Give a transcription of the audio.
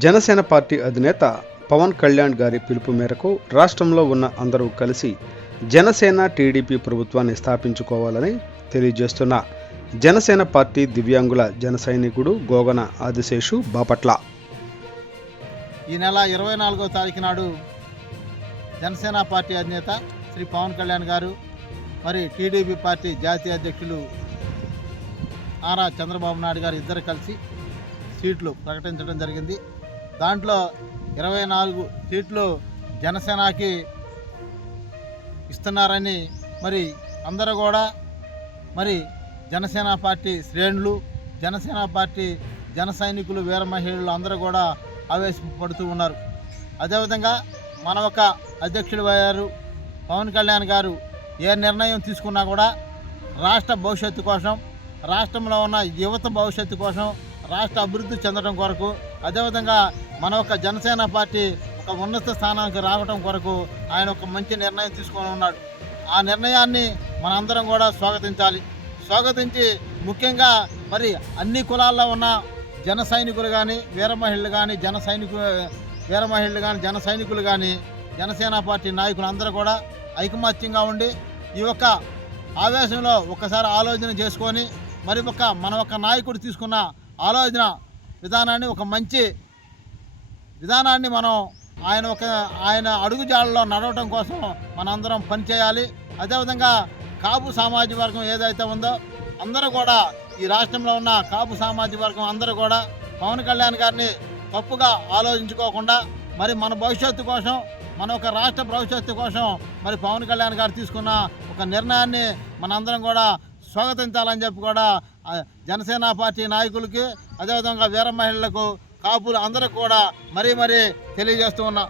Janasena party అధినేత పవన్ కళ్యాణ్ గారి పిలుపు మేరకు రాష్ట్రంలో ఉన్న అందరూ కలిసి జనసేన టీడీపీ ప్రభుత్వాన్ని స్థాపించుకోవాలని తెలియజేస్తున్న జనసేన పార్టీ దివ్యాంగుల జన సైనికుడు గోగన ఆదిశేషు బాపట్ల. ఈ నెల 24వ తారీఖు నాడు జనసేన పార్టీ అధినేత శ్రీ పవన్ కళ్యాణ్ గారు మరి టీడీపీ పార్టీ జాతీయ అధ్యక్షులు నారా చంద్రబాబు నాయుడు గారు ఇద్దరు కలిసి సీట్లు ప్రకటించడం జరిగింది. దాంట్లో 24 సీట్లు జనసేనకి ఇస్తున్నారని మరి అందరూ కూడా మరి జనసేన పార్టీ శ్రేణులు, జనసేన పార్టీ జన సైనికులు, వీర మహిళలు అందరూ కూడా ఆవేశపడుతూ ఉన్నారు. అదేవిధంగా మన ఒక అధ్యక్షుడు గారు పవన్ కళ్యాణ్ గారు ఏ నిర్ణయం తీసుకున్నా కూడా రాష్ట్ర భవిష్యత్తు కోసం, రాష్ట్రంలో ఉన్న యువత భవిష్యత్తు కోసం, రాష్ట్ర అభివృద్ధి చెందడం కొరకు, అదేవిధంగా మన ఒక జనసేన పార్టీ ఒక ఉన్నత స్థానానికి రావడం కొరకు ఆయన ఒక మంచి నిర్ణయం తీసుకొని ఉన్నాడు. ఆ నిర్ణయాన్ని మనందరం కూడా స్వాగతించి ముఖ్యంగా మరి అన్ని కులాల్లో ఉన్న జన సైనికులు కానీ, వీర మహిళలు కానీ, జన సైనికులు కానీ, జనసేన పార్టీ నాయకులు అందరూ కూడా ఐకమత్యంగా ఉండి ఈ యొక్క ఆవేశంలో ఒకసారి ఆలోచన చేసుకొని మరి మన ఒక నాయకుడు తీసుకున్న ఆలోచన విధానాన్ని ఒక మంచి విధానాన్ని మనం ఆయన అడుగుజాడలో నడవటం కోసం మనందరం పనిచేయాలి. అదేవిధంగా కాపు సామాజిక వర్గం ఏదైతే ఉందో అందరూ కూడా ఈ రాష్ట్రంలో ఉన్న కాపు సామాజిక వర్గం అందరూ కూడా పవన్ కళ్యాణ్ గారిని తప్పుగా ఆలోచించుకోకుండా మరి మన భవిష్యత్తు కోసం, మన ఒక రాష్ట్ర భవిష్యత్తు కోసం మరి పవన్ కళ్యాణ్ గారు తీసుకున్న ఒక నిర్ణయాన్ని మనందరం కూడా స్వాగతించాలని చెప్పి కూడా జనసేన పార్టీ నాయకులకి, అదేవిధంగా వీర మహిళలకు, కాపులు అందరూ కూడా మరీ తెలియజేస్తూ ఉన్నా.